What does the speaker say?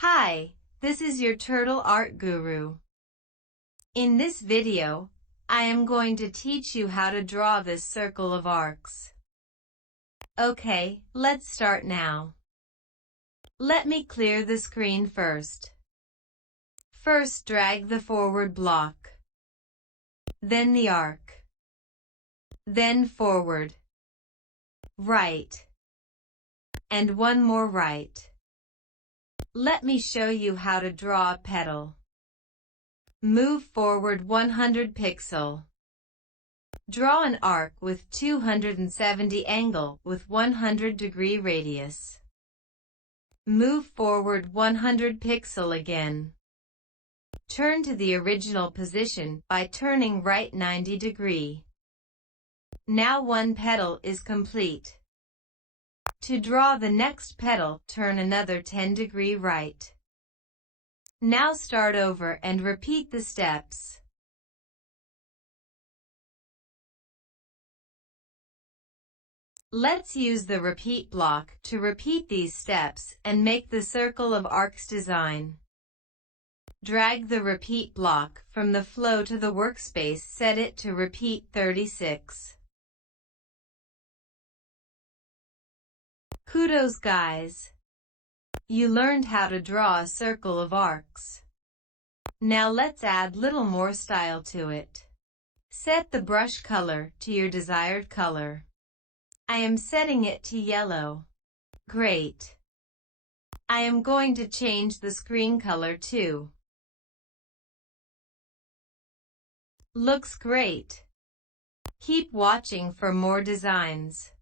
Hi, this is your Turtle Art Guru. In this video, I am going to teach you how to draw this circle of arcs. Okay, let's start now. Let me clear the screen first. First, drag the forward block. Then the arc. Then forward. Right. And one more right. Let me show you how to draw a petal. Move forward 100 pixel. Draw an arc with 270 angle with 100 degree radius. Move forward 100 pixel again. Turn to the original position by turning right 90 degree. Now one petal is complete. To draw the next petal, turn another 10 degree right. Now start over and repeat the steps. Let's use the repeat block to repeat these steps and make the circle of arcs design. Drag the repeat block from the flow to the workspace. Set it to repeat 36. Kudos guys! You learned how to draw a circle of arcs. Now let's add little more style to it. Set the brush color to your desired color. I am setting it to yellow. Great. I am going to change the screen color too. Looks great. Keep watching for more designs.